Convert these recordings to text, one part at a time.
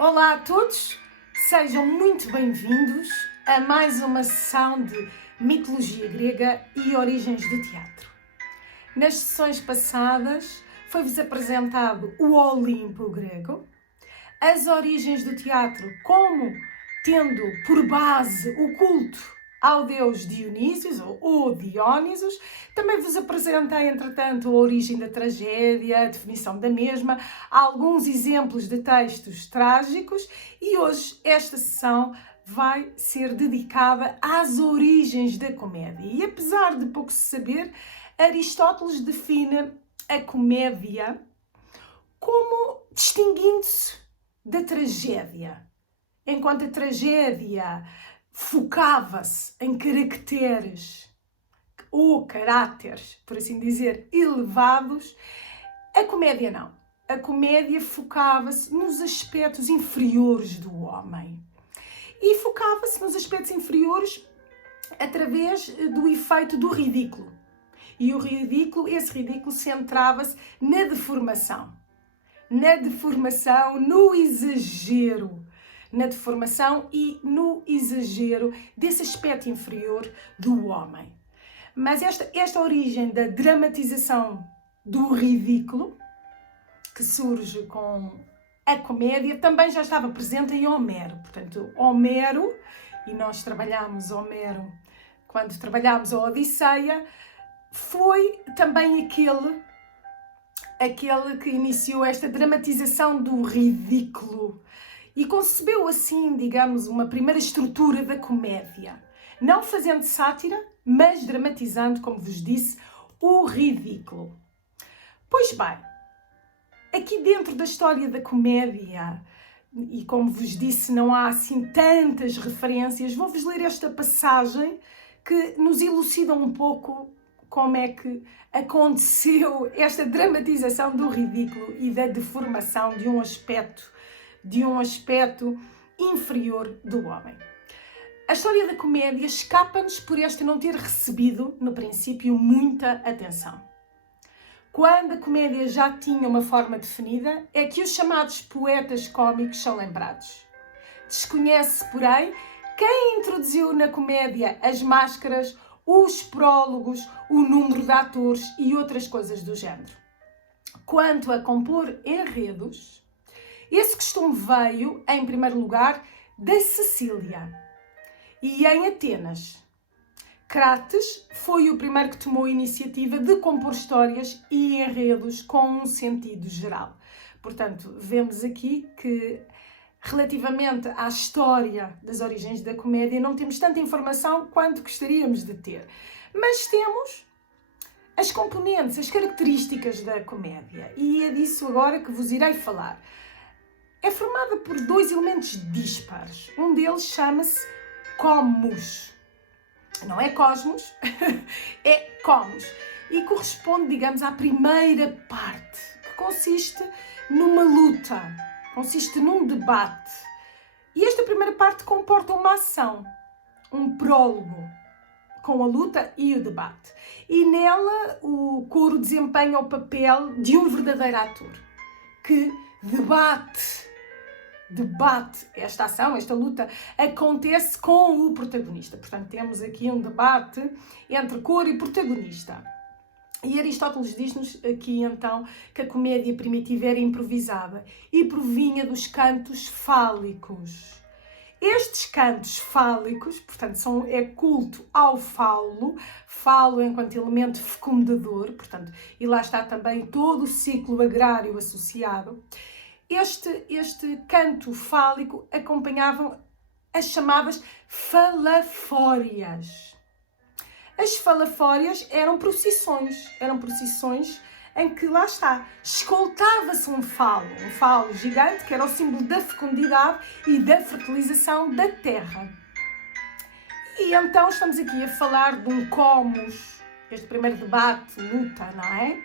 Olá a todos, sejam muito bem-vindos a mais uma sessão de mitologia grega e origens do teatro. Nas sessões passadas foi-vos apresentado o Olimpo grego, as origens do teatro como tendo por base o culto ao deus Dionísios ou Diónisos. Também vos apresentei, entretanto, a origem da tragédia, a definição da mesma, alguns exemplos de textos trágicos e hoje esta sessão vai ser dedicada às origens da comédia. E apesar de pouco se saber, Aristóteles define a comédia como distinguindo-se da tragédia. Enquanto a tragédia focava-se em caracteres ou caráteres, por assim dizer, elevados, a comédia não. A comédia focava-se nos aspectos inferiores do homem. E focava-se nos aspectos inferiores através do efeito do ridículo. E esse ridículo centrava-se na deformação. No exagero. Na deformação e no exagero desse aspecto inferior do homem. Mas esta origem da dramatização do ridículo, que surge com a comédia, também já estava presente em Homero. Portanto, Homero, e nós trabalhamos Homero quando trabalhámos a Odisseia, foi também aquele que iniciou esta dramatização do ridículo e concebeu assim, digamos, uma primeira estrutura da comédia, não fazendo sátira, mas dramatizando, como vos disse, o ridículo. Pois bem, aqui dentro da história da comédia, e como vos disse, não há assim tantas referências, vou-vos ler esta passagem que nos elucida um pouco como é que aconteceu esta dramatização do ridículo e da deformação de um aspecto inferior do homem. A história da comédia escapa-nos por esta não ter recebido, no princípio, muita atenção. Quando a comédia já tinha uma forma definida, é que os chamados poetas cómicos são lembrados. Desconhece, porém, quem introduziu na comédia as máscaras, os prólogos, o número de atores e outras coisas do género. Quanto a compor enredos, esse costume veio, em primeiro lugar, da Sicília e em Atenas. Crates foi o primeiro que tomou a iniciativa de compor histórias e enredos com um sentido geral. Portanto, vemos aqui que, relativamente à história das origens da comédia, não temos tanta informação quanto gostaríamos de ter. Mas temos as componentes, as características da comédia. E é disso agora que vos irei falar. É formada por dois elementos díspares. Um deles chama-se comos. Não é cosmos, é comos. E corresponde, digamos, à primeira parte, que consiste numa luta, consiste num debate. E esta primeira parte comporta uma ação, um prólogo, com a luta e o debate. E nela o coro desempenha o papel de um verdadeiro ator, que debate esta ação, esta luta, acontece com o protagonista. Portanto, temos aqui um debate entre coro e protagonista. E Aristóteles diz-nos aqui, então, que a comédia primitiva era improvisada e provinha dos cantos fálicos. Estes cantos fálicos, portanto, é culto ao falo enquanto elemento fecundador, portanto, e lá está também todo o ciclo agrário associado. Este canto fálico acompanhavam as chamadas falafórias. As falafórias eram procissões em que, lá está, escoltava-se um falo gigante, que era o símbolo da fecundidade e da fertilização da terra. E então estamos aqui a falar de um comos, este primeiro debate, luta, não é?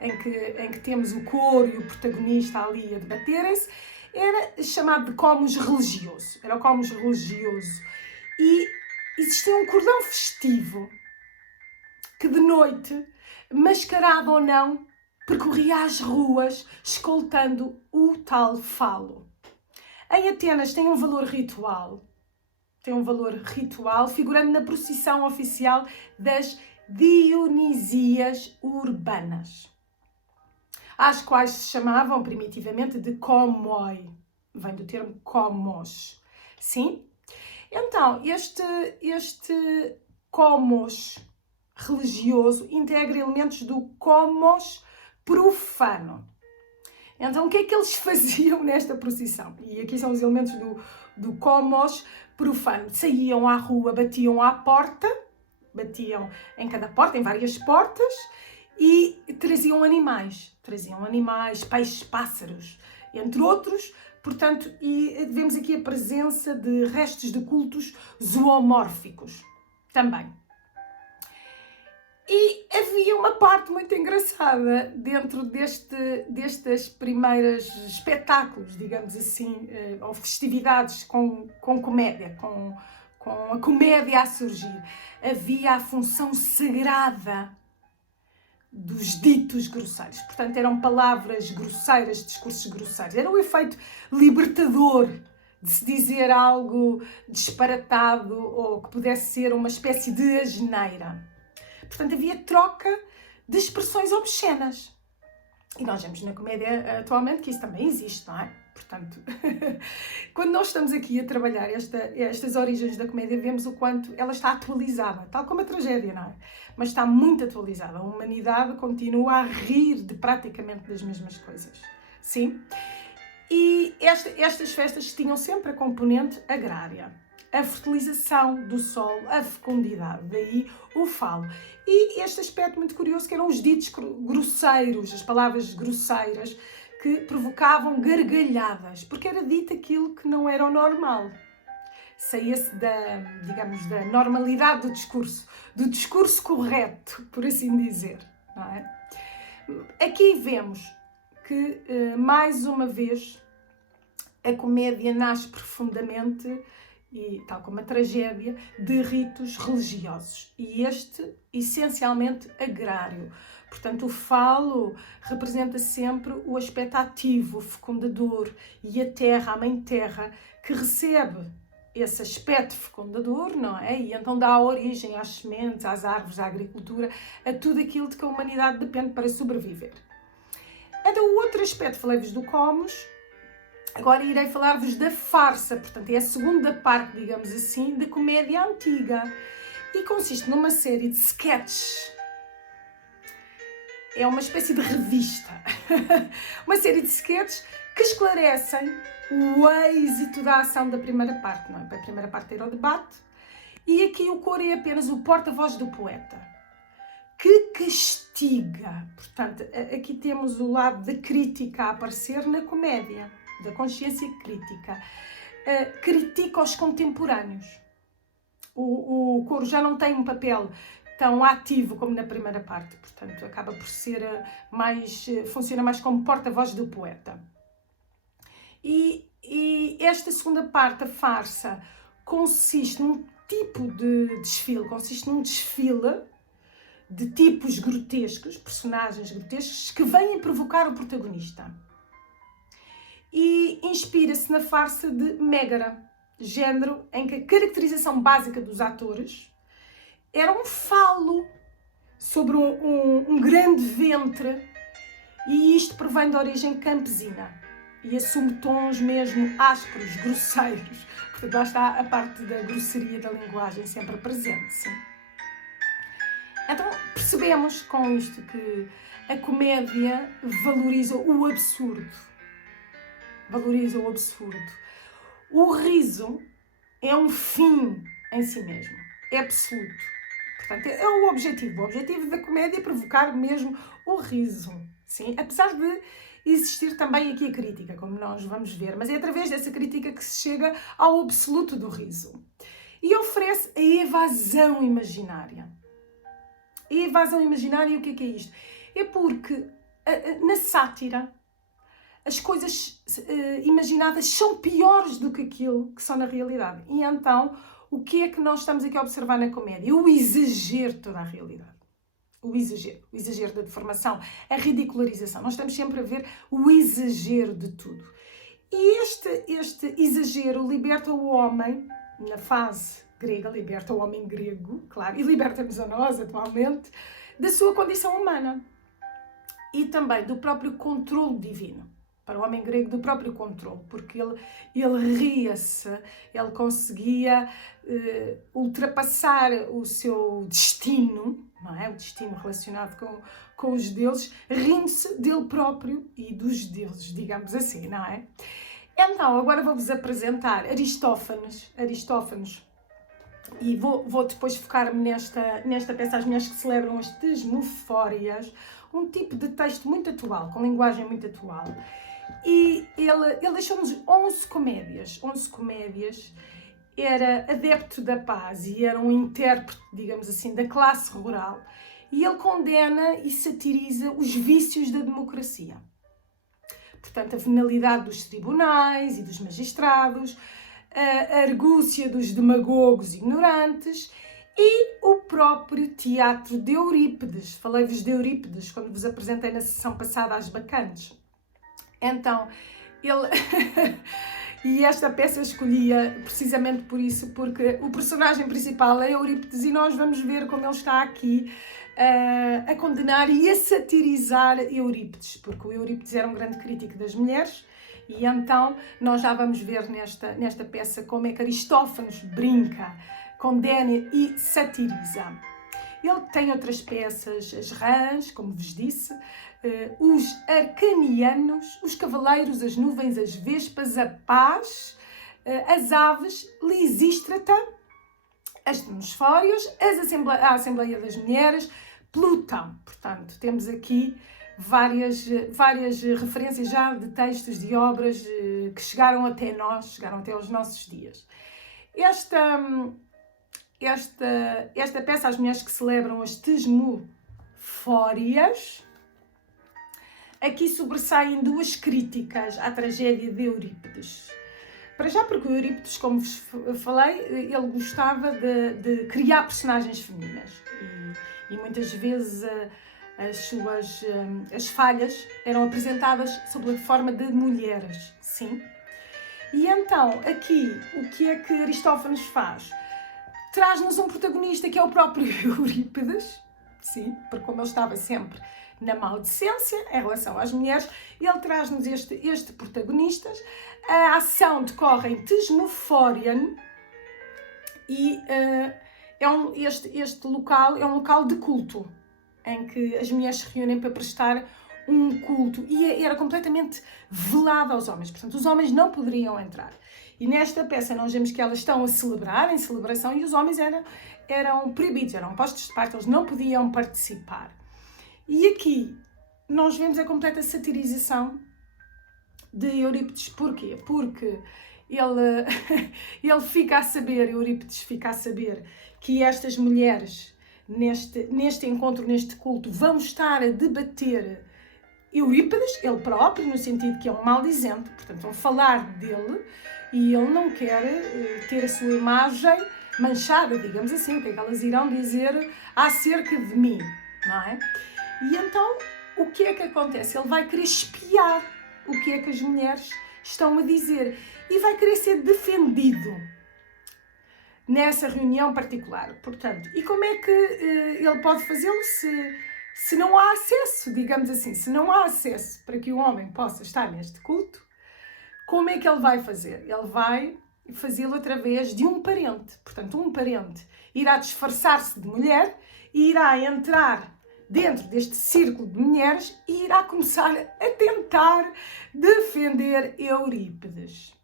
Em que temos o coro e o protagonista ali a debaterem-se, era chamado de comos religioso. Era o comos religioso. E existia um cordão festivo que de noite, mascarado ou não, percorria as ruas escoltando o tal falo. Em Atenas tem um valor ritual, figurando na procissão oficial das Dionisias urbanas, às quais se chamavam primitivamente de komoi, vem do termo komos, sim? Então, este komos religioso integra elementos do komos profano. Então, o que é que eles faziam nesta procissão? E aqui são os elementos do komos profano. Saíam à rua, batiam à porta, batiam em cada porta, em várias portas, e traziam animais, peixes, pássaros, entre outros. Portanto, e vemos aqui a presença de restos de cultos zoomórficos também. E havia uma parte muito engraçada dentro destes primeiros espetáculos, digamos assim, ou festividades com comédia, com a comédia a surgir. Havia a função sagrada dos ditos grosseiros. Portanto, eram palavras grosseiras, discursos grosseiros. Era um efeito libertador de se dizer algo disparatado ou que pudesse ser uma espécie de asneira. Portanto, havia troca de expressões obscenas. E nós vemos na comédia atualmente que isso também existe, não é? Portanto, quando nós estamos aqui a trabalhar estas origens da comédia, vemos o quanto ela está atualizada, tal como a tragédia, não é? Mas está muito atualizada. A humanidade continua a rir de praticamente das mesmas coisas. Sim? E estas festas tinham sempre a componente agrária. A fertilização do solo, a fecundidade, daí o falo. E este aspecto muito curioso que eram os ditos grosseiros, as palavras grosseiras, que provocavam gargalhadas, porque era dito aquilo que não era o normal. Saía-se da normalidade do discurso correto, por assim dizer. Não é? Aqui vemos que, mais uma vez, a comédia nasce profundamente, e tal como a tragédia, de ritos religiosos. E este, essencialmente, agrário. Portanto, o falo representa sempre o aspecto ativo, fecundador, e a terra, a mãe terra, que recebe esse aspecto fecundador, não é? E então dá origem às sementes, às árvores, à agricultura, a tudo aquilo de que a humanidade depende para sobreviver. Então, o outro aspecto, falei-vos do komos, agora irei falar-vos da farsa, portanto, é a segunda parte, digamos assim, da comédia antiga. E consiste numa série de sketches. É uma espécie de revista. Uma série de sketches que esclarecem o êxito da ação da primeira parte. Não é? A primeira parte era o debate. E aqui o coro é apenas o porta-voz do poeta, que castiga. Portanto, aqui temos o lado da crítica a aparecer na comédia, da consciência crítica. Critica os contemporâneos. O coro já não tem um papel tão ativo como na primeira parte, portanto, acaba por ser funciona mais como porta-voz do poeta. E esta segunda parte, a farsa, consiste num tipo de desfile, de tipos grotescos, personagens grotescos, que vêm provocar o protagonista. E inspira-se na farsa de Mégara, género em que a caracterização básica dos atores era um falo sobre um grande ventre, e isto provém da origem campesina e assume tons mesmo ásperos, grosseiros. Portanto, lá está a parte da grosseria da linguagem sempre presente. Sim? Então, percebemos com isto que a comédia valoriza o absurdo. O riso é um fim em si mesmo, é absoluto. Portanto, é o objetivo. O objetivo da comédia é provocar mesmo o riso. Sim? Apesar de existir também aqui a crítica, como nós vamos ver, mas é através dessa crítica que se chega ao absoluto do riso. E oferece a evasão imaginária. E a evasão imaginária, o que é isto? É porque na sátira as coisas imaginadas são piores do que aquilo que são na realidade. E então, o que é que nós estamos aqui a observar na comédia? O exagero de toda a realidade. O exagero da deformação, a ridicularização. Nós estamos sempre a ver o exagero de tudo. E este exagero liberta o homem, na fase grega, liberta o homem grego, claro, e liberta-nos a nós atualmente, da sua condição humana e também do próprio controle divino. Para o homem grego, do próprio controle, porque ele ria-se, ele conseguia ultrapassar o seu destino, não é? O destino relacionado com os deuses, rindo-se dele próprio e dos deuses, digamos assim, não é? Então, agora vou-vos apresentar Aristófanes, e vou depois focar-me nesta peça, as mulheres que celebram as tesmofórias, um tipo de texto muito atual, com linguagem muito atual. E ele deixou-nos 11 comédias. 11 comédias. Era adepto da paz e era um intérprete, digamos assim, da classe rural. E ele condena e satiriza os vícios da democracia. Portanto, a venalidade dos tribunais e dos magistrados, a argúcia dos demagogos ignorantes e o próprio teatro de Eurípides. Falei-vos de Eurípides quando vos apresentei na sessão passada as Bacantes. Então, ele... e esta peça eu escolhia precisamente por isso, porque o personagem principal é Eurípides e nós vamos ver como ele está aqui a condenar e a satirizar Eurípides, porque o Eurípides era um grande crítico das mulheres e então nós já vamos ver nesta peça como é que Aristófanes brinca, condena e satiriza. Ele tem outras peças, as rãs, como vos disse, os arcanianos, os cavaleiros, as nuvens, as vespas, a paz, as aves, Lisístrata, as temosfórias, a Assembleia das Mulheres, Plutão. Portanto, temos aqui várias referências já de textos, de obras que chegaram até nós, chegaram até aos nossos dias. Esta peça, as mulheres que celebram as tesmofórias, aqui sobressaem duas críticas à tragédia de Eurípides. Para já porque o Eurípides, como vos falei, ele gostava de criar personagens femininas e muitas vezes as falhas eram apresentadas sob a forma de mulheres, sim. E então, aqui, o que é que Aristófanes faz? Traz-nos um protagonista que é o próprio Eurípides, sim, porque como ele estava sempre na maldicência em relação às mulheres, ele traz-nos este protagonista. A ação decorre em Tesmofórion e este local é um local de culto, em que as mulheres se reúnem para prestar um culto e era completamente velado aos homens, portanto os homens não poderiam entrar. E nesta peça nós vemos que elas estão a celebrar, em celebração, e os homens eram proibidos, eram postos de parte, eles não podiam participar. E aqui nós vemos a completa satirização de Eurípides. Porquê? Porque ele fica a saber, Eurípides fica a saber que estas mulheres, neste encontro, neste culto, vão estar a debater Eurípides, ele próprio, no sentido que é um maldizente, portanto vão falar dele, e ele não quer ter a sua imagem manchada, digamos assim, o que é que elas irão dizer acerca de mim, não é? E então, o que é que acontece? Ele vai querer espiar o que é que as mulheres estão a dizer e vai querer ser defendido nessa reunião particular. Portanto, e como é que ele pode fazê-lo se não há acesso, digamos assim, se não há acesso para que o homem possa estar neste culto? Como é que ele vai fazer? Ele vai fazê-lo através de um parente. Portanto, um parente irá disfarçar-se de mulher e irá entrar dentro deste círculo de mulheres e irá começar a tentar defender Eurípides.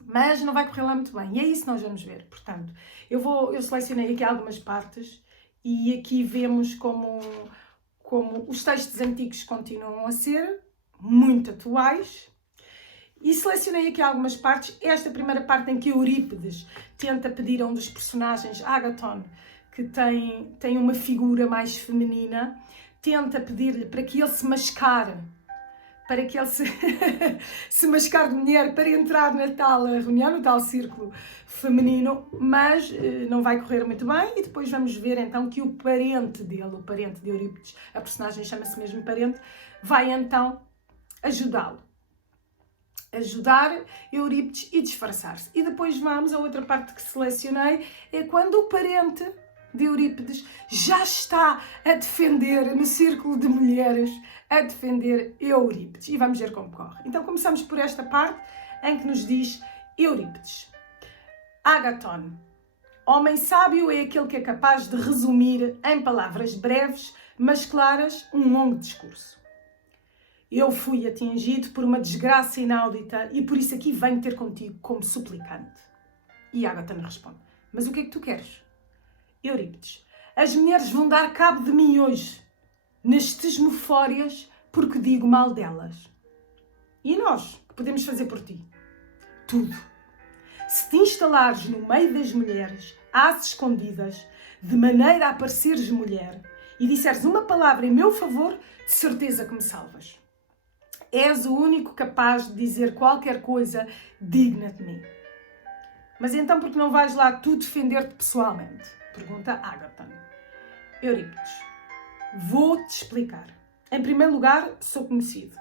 Mas não vai correr lá muito bem. E é isso que nós vamos ver. Portanto, eu selecionei aqui algumas partes e aqui vemos como os textos antigos continuam a ser muito atuais. E selecionei aqui algumas partes. Esta primeira parte em que Eurípides tenta pedir a um dos personagens, Ágaton, que tem uma figura mais feminina, tenta pedir-lhe para que ele se mascare, para que ele se mascare de mulher para entrar na tal reunião, no tal círculo feminino, mas não vai correr muito bem. E depois vamos ver então que o parente dele, o parente de Eurípides, a personagem chama-se mesmo parente, vai então ajudá-lo. Ajudar Eurípides e disfarçar-se. E depois vamos a outra parte que selecionei, é quando o parente de Eurípides já está a defender, no círculo de mulheres, a defender Eurípides. E vamos ver como corre. Então começamos por esta parte em que nos diz Eurípides. Ágaton. Homem sábio é aquele que é capaz de resumir em palavras breves, mas claras, um longo discurso. Eu fui atingido por uma desgraça inaudita e por isso aqui venho ter contigo como suplicante. E Ágaton responde, mas o que é que tu queres? Eurípides, as mulheres vão dar cabo de mim hoje, nas tesmofórias, porque digo mal delas. E nós, que podemos fazer por ti? Tudo. Se te instalares no meio das mulheres, às escondidas, de maneira a pareceres mulher, e disseres uma palavra em meu favor, de certeza que me salvas. És o único capaz de dizer qualquer coisa digna de mim. Mas então por que não vais lá tu defender-te pessoalmente? Pergunta Ágaton. Eurípides. Vou-te explicar. Em primeiro lugar, sou conhecido.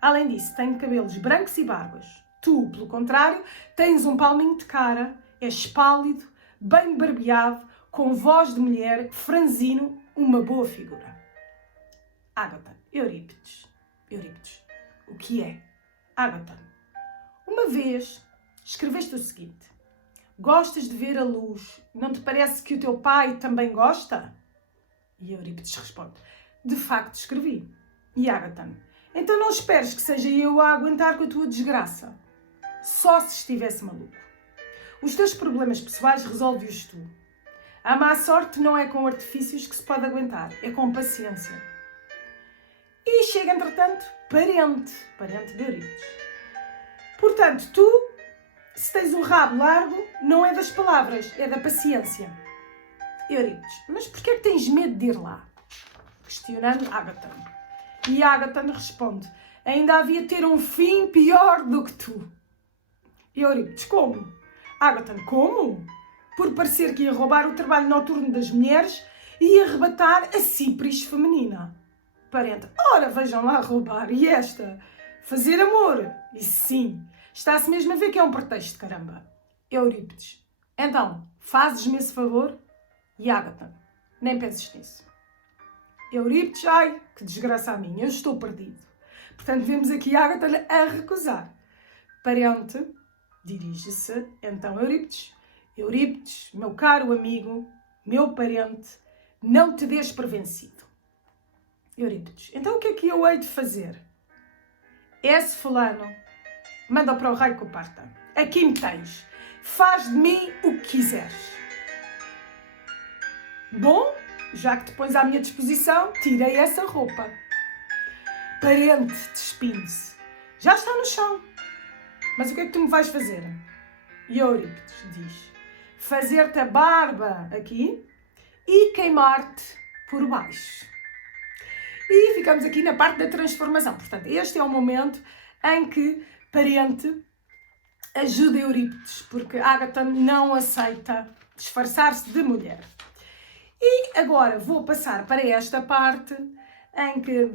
Além disso, tenho cabelos brancos e barbas. Tu, pelo contrário, tens um palminho de cara, és pálido, bem barbeado, com voz de mulher, franzino, uma boa figura. Ágaton. Eurípides. O que é? Ágaton. Uma vez escreveste o seguinte. Gostas de ver a luz? Não te parece que o teu pai também gosta? E Eurípides responde. De facto escrevi. E Ágaton. Então não esperes que seja eu a aguentar com a tua desgraça. Só se estivesse maluco. Os teus problemas pessoais resolve-os tu. A má sorte não é com artifícios que se pode aguentar, é com paciência. E chega, entretanto, parente de Eurípides. Portanto, tu, se tens o rabo largo, não é das palavras, é da paciência. Eurípides, mas porquê é que tens medo de ir lá? Questionando Ágaton. E Ágaton responde, ainda havia de ter um fim pior do que tu. Eurípides, como? Ágaton, como? Por parecer que ia roubar o trabalho noturno das mulheres e arrebatar a cipris feminina. Parente, ora, vejam lá roubar. E esta? Fazer amor. Isso sim. Está-se mesmo a ver que é um pretexto, caramba. Eurípides, então, fazes-me esse favor? E Ágaton, nem penses nisso. Eurípides, ai, que desgraça a mim, eu estou perdido. Portanto, vemos aqui Ágaton a recusar. Parente, dirige-se então a Eurípides. Eurípides, meu caro amigo, meu parente, não te des por vencido. Eurípides, então o que é que eu hei de fazer? Esse fulano, manda para o raio que o parta. Aqui me tens. Faz de mim o que quiseres. Bom, já que te pões à minha disposição, tirei essa roupa. Parente, despine-se. Já está no chão. Mas o que é que tu me vais fazer? E Eurípides diz, fazer-te a barba aqui e queimar-te por baixo. E ficamos aqui na parte da transformação. Portanto, este é o momento em que parente ajuda Eurípides, porque Ágaton não aceita disfarçar-se de mulher. E agora vou passar para esta parte em que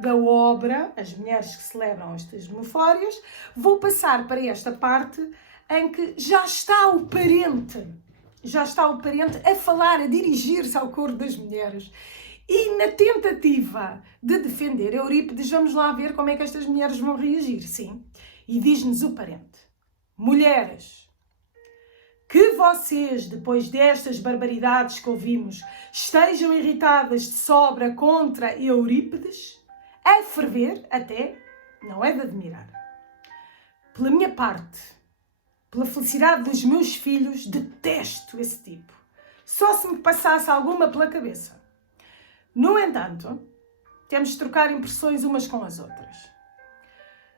da obra, as mulheres que celebram estas memórias, vou passar para esta parte em que já está o parente a falar, a dirigir-se ao coro das mulheres. E na tentativa de defender Eurípides, vamos lá ver como é que estas mulheres vão reagir, sim. E diz-nos o parente, mulheres, que vocês, depois destas barbaridades que ouvimos, estejam irritadas de sobra contra Eurípides, a ferver até, não é de admirar. Pela minha parte, pela felicidade dos meus filhos, detesto esse tipo. Só se me passasse alguma pela cabeça. No entanto, temos de trocar impressões umas com as outras.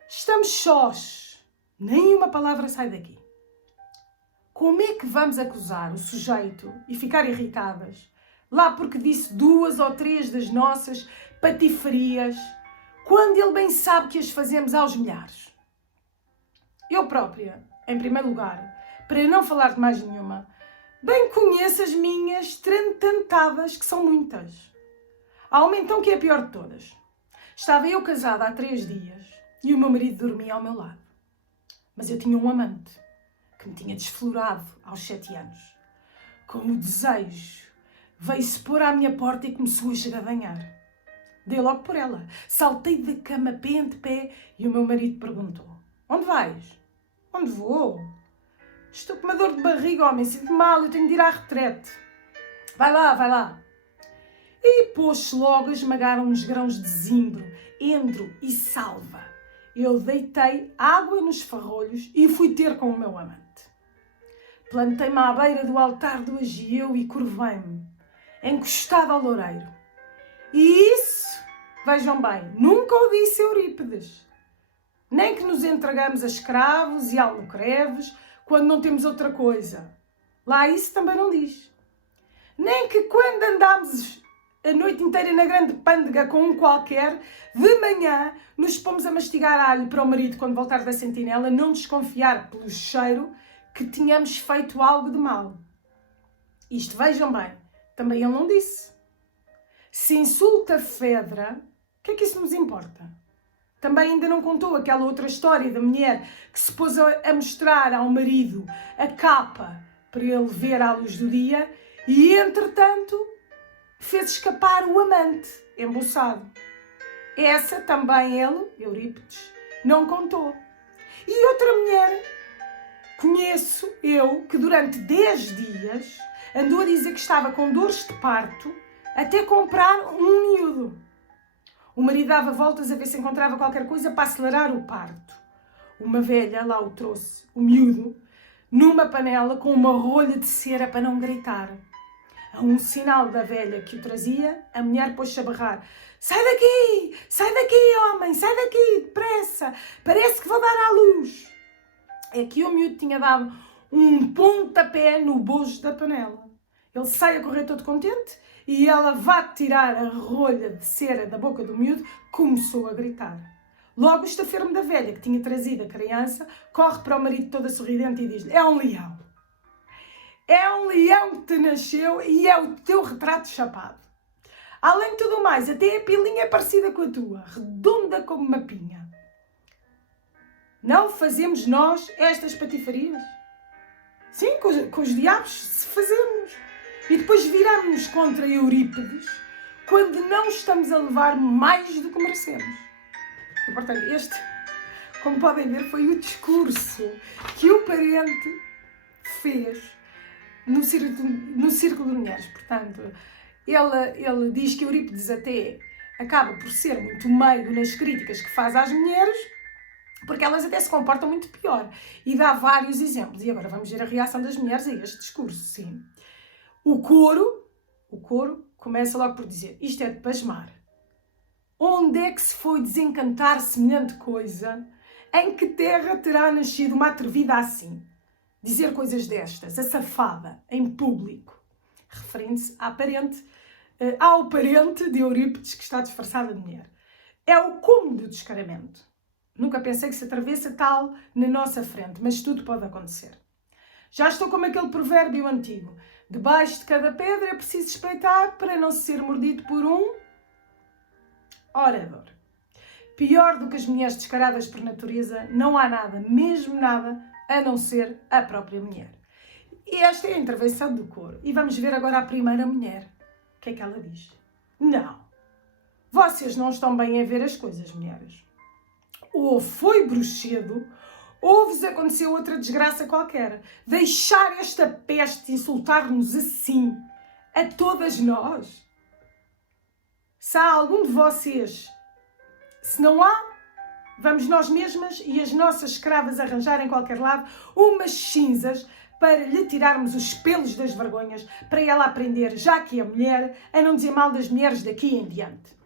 Estamos sós. Nenhuma palavra sai daqui. Como é que vamos acusar o sujeito e ficar irritadas lá porque disse 2 ou 3 das nossas patifarias, quando ele bem sabe que as fazemos aos milhares? Eu própria, em primeiro lugar, para não falar de mais nenhuma, bem conheço as minhas tentadas, que são muitas. Há uma então que é a pior de todas. Estava eu casada há 3 dias e o meu marido dormia ao meu lado. Mas eu tinha um amante que me tinha desflorado aos 7 anos. Com o desejo, veio-se pôr à minha porta e começou a esgadanhar. Dei logo por ela. Saltei da cama pé ante pé e o meu marido perguntou: onde vais? Onde vou? Estou com uma dor de barriga, homem, sinto mal, eu tenho de ir à retrete. Vai lá, vai lá. E pôs-se logo a esmagar uns grãos de zimbro, endro e salva. Eu deitei água nos farrolhos e fui ter com o meu amante. Plantei-me à beira do altar do Agieu e curvei-me, encostada ao loureiro. E isso, vejam bem, nunca o disse Eurípides. Nem que nos entregamos a escravos e almocreves quando não temos outra coisa. Lá isso também não diz. Nem que quando andamos a noite inteira na grande pândega com um qualquer, de manhã nos pomos a mastigar alho para o marido quando voltar da sentinela não desconfiar pelo cheiro que tínhamos feito algo de mal. Isto, vejam bem, também ele não disse. Se insulta Fedra, o que é que isso nos importa? Também ainda não contou aquela outra história da mulher que se pôs a mostrar ao marido a capa para ele ver à luz do dia e, entretanto, fez escapar o amante, embuçado. Essa também ele, Eurípides, não contou. E outra mulher, conheço eu, que durante 10 dias andou a dizer que estava com dores de parto até comprar um miúdo. O marido dava voltas a ver se encontrava qualquer coisa para acelerar o parto. Uma velha lá o trouxe, o miúdo, numa panela com uma rolha de cera para não gritar. A um sinal da velha que o trazia, a mulher pôs-se a berrar. Sai daqui, homem, sai daqui, depressa, parece que vou dar à luz. É que o miúdo tinha dado um pontapé no bojo da panela. Ele sai a correr todo contente e ela vai tirar a rolha de cera da boca do miúdo, começou a gritar. Logo o estafermo da velha que tinha trazido a criança corre para o marido toda sorridente e diz-lhe: é um leão. É um leão que te nasceu e é o teu retrato chapado. Além de tudo mais, até a pilinha é parecida com a tua, redonda como uma pinha. Não fazemos nós estas patifarias? Sim, com os diabos, se fazemos. E depois viramos-nos contra Eurípides quando não estamos a levar mais do que merecemos. E, portanto, este, como podem ver, foi o discurso que o parente fez no Círculo de Mulheres. Portanto, ele diz que Eurípides até acaba por ser muito meigo nas críticas que faz às mulheres, porque elas até se comportam muito pior. E dá vários exemplos. E agora vamos ver a reação das mulheres a este discurso, sim. O coro começa logo por dizer: isto é de pasmar. Onde é que se foi desencantar semelhante coisa? Em que terra terá nascido uma atrevida assim? Dizer coisas destas, a safada, em público, referindo-se ao parente de Eurípides que está disfarçada de mulher. É o cúmulo do descaramento. Nunca pensei que se atravessa tal na nossa frente, mas tudo pode acontecer. Já estou como aquele provérbio antigo: debaixo de cada pedra é preciso espreitar para não se ser mordido por um orador. Pior do que as mulheres descaradas por natureza, não há nada, mesmo nada, a não ser a própria mulher. E esta é a intervenção do coro. E vamos ver agora a primeira mulher. O que é que ela diz? Não. Vocês não estão bem a ver as coisas, mulheres. Ou foi bruxedo, ou vos aconteceu outra desgraça qualquer. Deixar esta peste insultar-nos assim, a todas nós. Se há algum de vocês, se não há, vamos nós mesmas e as nossas escravas arranjar em qualquer lado umas cinzas para lhe tirarmos os pelos das vergonhas, para ela aprender, já que é mulher, a não dizer mal das mulheres daqui em diante.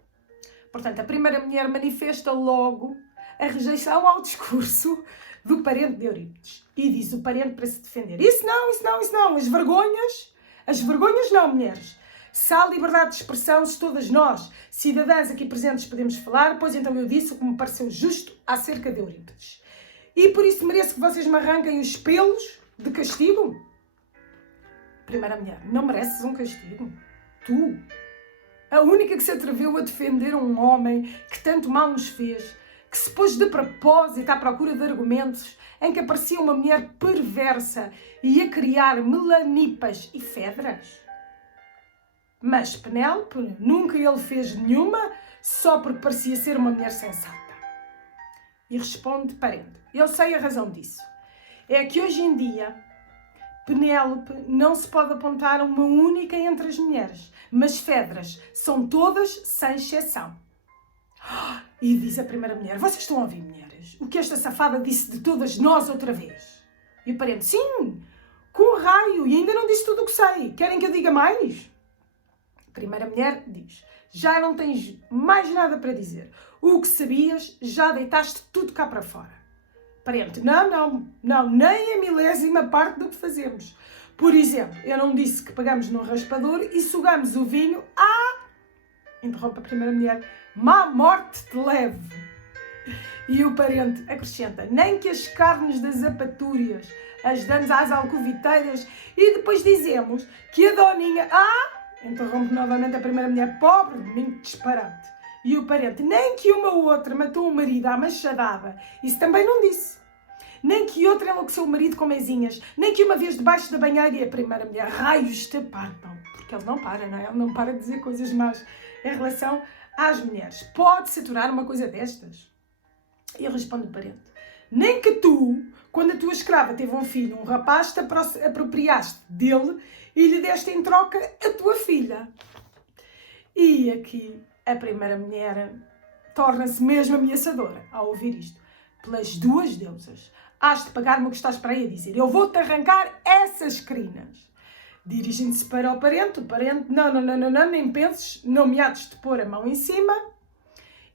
Portanto, a primeira mulher manifesta logo a rejeição ao discurso do parente de Eurípides. E diz o parente para se defender: isso não. As vergonhas não, mulheres. Se há liberdade de expressão, se todas nós, cidadãs aqui presentes, podemos falar, pois então eu disse o que me pareceu justo acerca de Eurípides. E por isso mereço que vocês me arranquem os pelos de castigo? Primeira mulher: não mereces um castigo? Tu, a única que se atreveu a defender um homem que tanto mal nos fez, que se pôs de propósito à procura de argumentos em que aparecia uma mulher perversa e a criar melanipas e fedras? Mas Penélope nunca ele fez nenhuma, só porque parecia ser uma mulher sensata. E responde parente: eu sei a razão disso. É que hoje em dia Penélope não se pode apontar a uma única entre as mulheres, mas fedras são todas sem exceção. E diz a primeira mulher: vocês estão a ouvir, mulheres? O que esta safada disse de todas nós outra vez? E o parente: sim, com raio, e ainda não disse tudo o que sei. Querem que eu diga mais? A primeira mulher diz: já não tens mais nada para dizer. O que sabias, já deitaste tudo cá para fora. Parente: não, nem a milésima parte do que fazemos. Por exemplo, eu não disse que pegamos num raspador e sugamos o vinho. Interrompe a primeira mulher: má morte te leve. E o parente acrescenta: nem que as carnes das apatúrias as damos às alcoviteiras e depois dizemos que a doninha... Interrompe novamente a primeira mulher: pobre de mim, que disparate. E o parente: nem que uma ou outra matou o marido à machadada, isso também não disse. Nem que outra enlouqueceu o marido com mesinhas, nem que uma vez debaixo da banheira. E a primeira mulher: raios te partam. Porque ele não para, não é? Ele não para de dizer coisas más em relação às mulheres. Pode-se aturar uma coisa destas? E responde o parente: nem que tu, quando a tua escrava teve um filho, um rapaz, te apropriaste dele e lhe deste em troca a tua filha. E aqui a primeira mulher torna-se mesmo ameaçadora ao ouvir isto. Pelas duas deusas, has de pagar-me o que estás para aí a dizer. Eu vou-te arrancar essas crinas. Dirigindo-se para o parente não, nem penses, não me hades de pôr a mão em cima.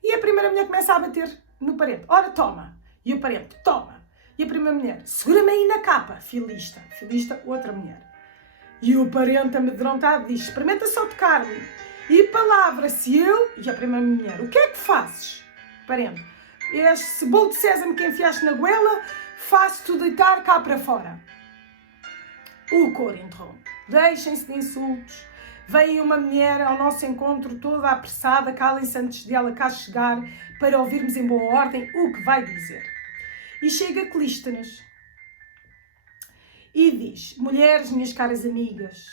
E a primeira mulher começa a bater no parente: ora, toma. E o parente: toma. E a primeira mulher: segura-me aí na capa, filista. Filista, outra mulher. E o parente amedrontado diz: experimenta só tocar-me. E palavra-se eu. E a primeira mulher: o que é que fazes? Parente: este bolo de sésamo que enfiaste na goela, faço-te deitar cá para fora. O coro interrompe: deixem-se de insultos. Vem uma mulher ao nosso encontro toda apressada, calem-se antes dela cá chegar, para ouvirmos em boa ordem o que vai dizer. E chega Clístenes e diz: mulheres, minhas caras amigas,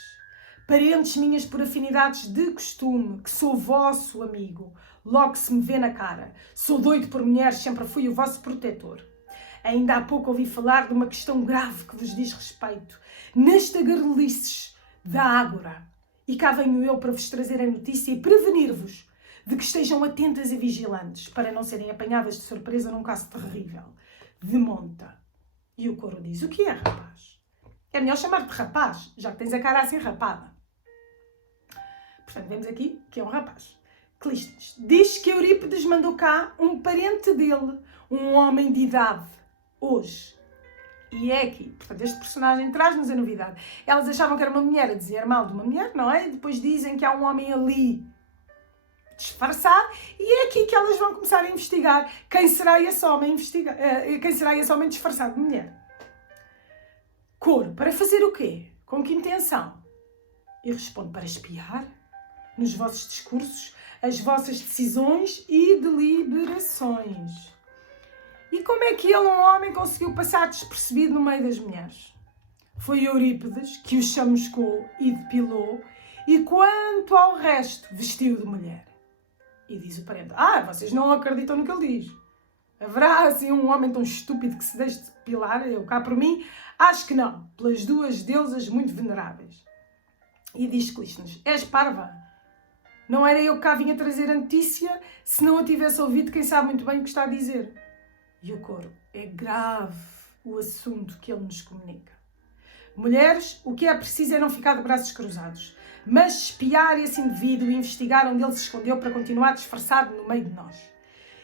parentes minhas por afinidades de costume, que sou vosso amigo, logo se me vê na cara. Sou doido por mulheres, sempre fui o vosso protetor. Ainda há pouco ouvi falar de uma questão grave que vos diz respeito, nas tagarelices da Ágora. E cá venho eu para vos trazer a notícia e prevenir-vos de que estejam atentas e vigilantes, para não serem apanhadas de surpresa num caso terrível de monta. E o coro diz: o que é, rapaz? É melhor chamar-te rapaz, já que tens a cara assim rapada. Portanto, vemos aqui que é um rapaz. Clístenes diz que Eurípides mandou cá um parente dele, um homem de idade, hoje. E é aqui. Portanto, este personagem traz-nos a novidade. Elas achavam que era uma mulher a dizer mal de uma mulher, não é? E depois dizem que há um homem ali disfarçado. E é aqui que elas vão começar a investigar quem será esse homem, quem será esse homem disfarçado de mulher. Coro: para fazer o quê? Com que intenção? E responde: para espiar nos vossos discursos as vossas decisões e deliberações. E como é que ele, um homem, conseguiu passar despercebido no meio das mulheres? Foi Eurípides que o chamuscou e depilou, e quanto ao resto, vestiu de mulher. E diz o parente: vocês não acreditam no que ele diz. Haverá assim um homem tão estúpido que se deixe depilar? Eu cá por mim, acho que não, pelas duas deusas muito veneráveis. E diz Clístenes: és parva? Não era eu que cá vinha trazer a notícia, se não a tivesse ouvido, quem sabe muito bem o que está a dizer. E o coro: é grave o assunto que ele nos comunica. Mulheres, o que é preciso é não ficar de braços cruzados, mas espiar esse indivíduo e investigar onde ele se escondeu para continuar disfarçado no meio de nós.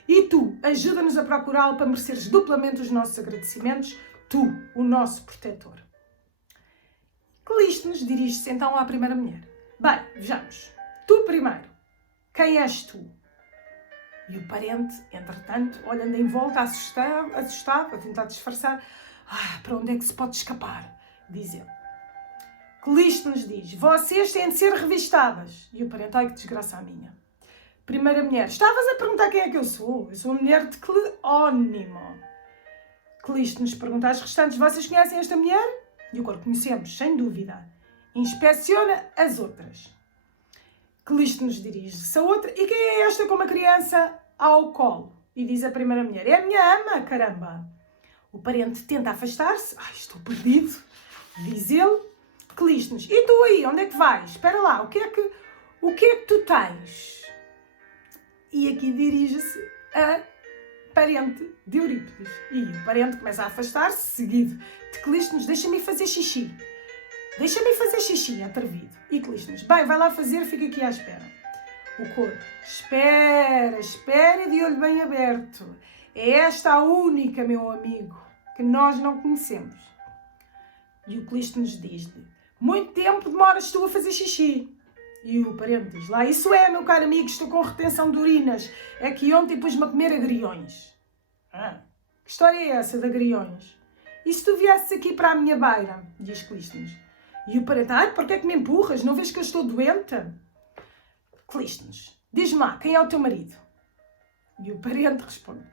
E tu, ajuda-nos a procurá-lo para mereceres duplamente os nossos agradecimentos, tu, o nosso protetor. Clístenes dirige-se então à primeira mulher: bem, vejamos, tu primeiro, quem és tu? E o parente, entretanto, olhando em volta, assustado, a tentar disfarçar: para onde é que se pode escapar? Diz ele. Clístenes diz: vocês têm de ser revistadas. E o parente: ai, que desgraça a minha. Primeira mulher, estavas a perguntar quem é que eu sou? Eu sou a mulher de Cleónimo. Clístenes pergunta às restantes, vocês conhecem esta mulher? E o coro, conhecemos, sem dúvida. Inspeciona as outras. Clístenes dirige-se a outra, e quem é esta com uma criança ao colo? E diz a primeira mulher, é a minha ama, caramba. O parente tenta afastar-se, ai, estou perdido, diz ele. Clístenes, e tu aí, onde é que vais? Espera lá, o que é que tu tens? E aqui dirige-se a parente de Eurípides. E o parente começa a afastar-se, seguido de Clístenes, deixa-me fazer xixi. Deixa-me fazer xixi, atrevido. E Clístenes, bem, vai lá fazer, fica aqui à espera. O coro, espera de olho bem aberto. É esta a única, meu amigo, que nós não conhecemos. E o Clístenes diz-lhe, muito tempo demoras tu a fazer xixi. E o parente diz lá, isso é, meu caro amigo, estou com retenção de urinas. É que ontem pus-me a comer agriões. Que história é essa de agriões? E se tu viesses aqui para a minha beira? Diz Clístenes. E o parente, porquê é que me empurras? Não vês que eu estou doente? Clístenes, diz-me lá, quem é o teu marido? E o parente responde,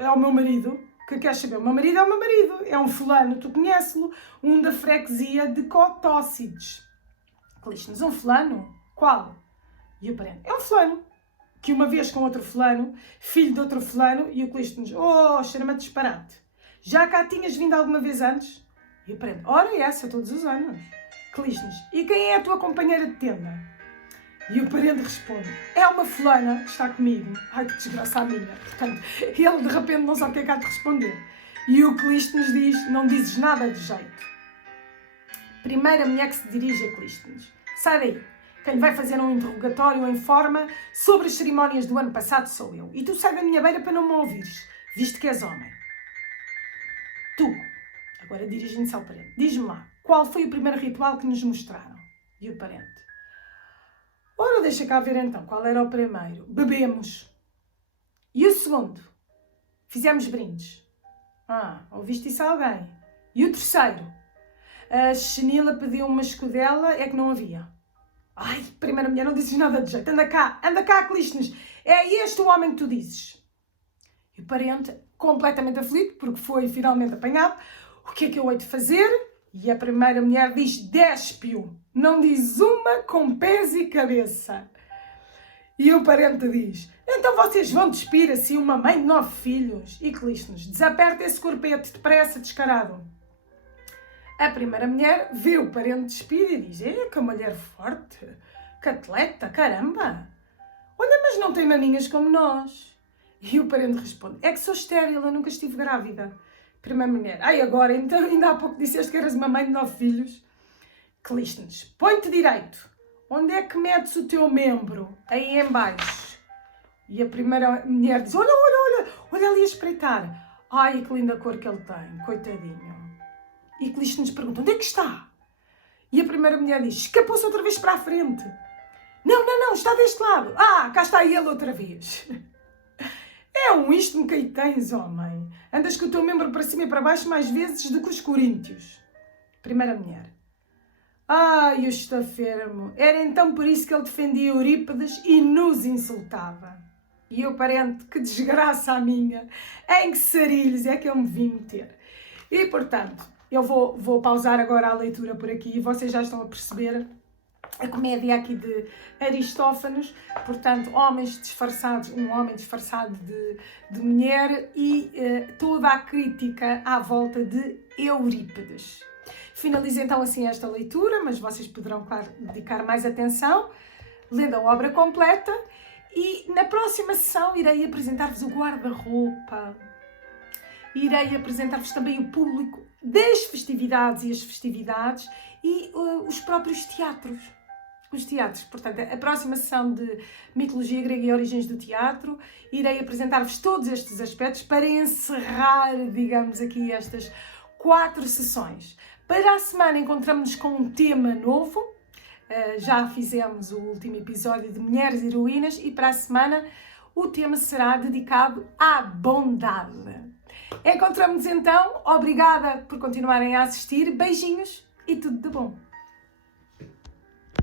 é o meu marido. Que queres saber? O meu marido é o meu marido. É um fulano, tu conheces-lo, um da freguesia de Cotócides. Clístenes, um fulano? Qual? E o parente, é um fulano. Que uma vez com outro fulano, filho de outro fulano, e o Clístenes, cheira-me a disparate. Já cá tinhas vindo alguma vez antes? E o parente, ora essa, todos os anos. Clístenes, e quem é a tua companheira de tenda? E o parente responde, é uma fulana que está comigo. Ai, que desgraça a minha. Portanto, ele de repente não sabe o que é que há de responder. E o Clístenes diz, não dizes nada de jeito. Primeira mulher que se dirige a Clístenes. Sai daí. Quem vai fazer um interrogatório em forma sobre as cerimónias do ano passado sou eu. E tu sai da minha beira para não me ouvires, visto que és homem. Tu, agora dirigindo-se ao parente, diz-me lá, qual foi o primeiro ritual que nos mostraram? E o parente. Ora, deixa cá ver então, qual era o primeiro? Bebemos. E o segundo? Fizemos brindes. Ouviste isso a alguém? E o terceiro? A Chenila pediu uma escudela, é que não havia. Ai, primeira mulher, não dizes nada de jeito. Anda cá, Clístenes. É este o homem que tu dizes. E o parente, completamente aflito, porque foi finalmente apanhado. O que é que eu hei de fazer? E a primeira mulher diz, despe-o. Não diz uma com pés e cabeça. E o parente diz, então vocês vão despir assim uma mãe de 9 filhos. E Clístenes, desaperta esse corpete, depressa, descarado. A primeira mulher vê o parente despir e diz, que mulher forte, que atleta, caramba. Olha, mas não tem maminhas como nós. E o parente responde, é que sou estéril, eu nunca estive grávida. Primeira mulher, agora, então, ainda há pouco disseste que eras uma mãe de 9 filhos. Clístenes, põe-te direito. Onde é que metes o teu membro? Aí em baixo. E a primeira mulher diz, olha ali a espreitar. Ai, que linda cor que ele tem, coitadinho. E Clístenes pergunta, onde é que está? E a primeira mulher diz, escapou-se outra vez para a frente. Não, está deste lado. Cá está ele outra vez. É um isto-me que aí tens, homem. Andas com o teu membro para cima e para baixo mais vezes do que os coríntios. Primeira mulher. Eu estou fermo. Era então por isso que ele defendia Eurípides e nos insultava. E eu, parente, que desgraça a minha. Em que sarilhos é que eu me vim meter? E, portanto, eu vou pausar agora a leitura por aqui e vocês já estão a perceber a comédia aqui de Aristófanes, portanto, um homem disfarçado de mulher e toda a crítica à volta de Eurípides. Finalizo então assim esta leitura, mas vocês poderão, claro, dedicar mais atenção, lendo a obra completa, e na próxima sessão irei apresentar-vos o guarda-roupa. Irei apresentar-vos também o público das festividades e as festividades e os próprios teatros. Os teatros. Portanto, a próxima sessão de Mitologia Grega e Origens do Teatro, irei apresentar-vos todos estes aspectos para encerrar, digamos, aqui estas 4 sessões. Para a semana encontramos-nos com um tema novo. Já fizemos o último episódio de Mulheres Heroínas e para a semana o tema será dedicado à bondade. Encontramos-nos então. Obrigada por continuarem a assistir. Beijinhos e tudo de bom.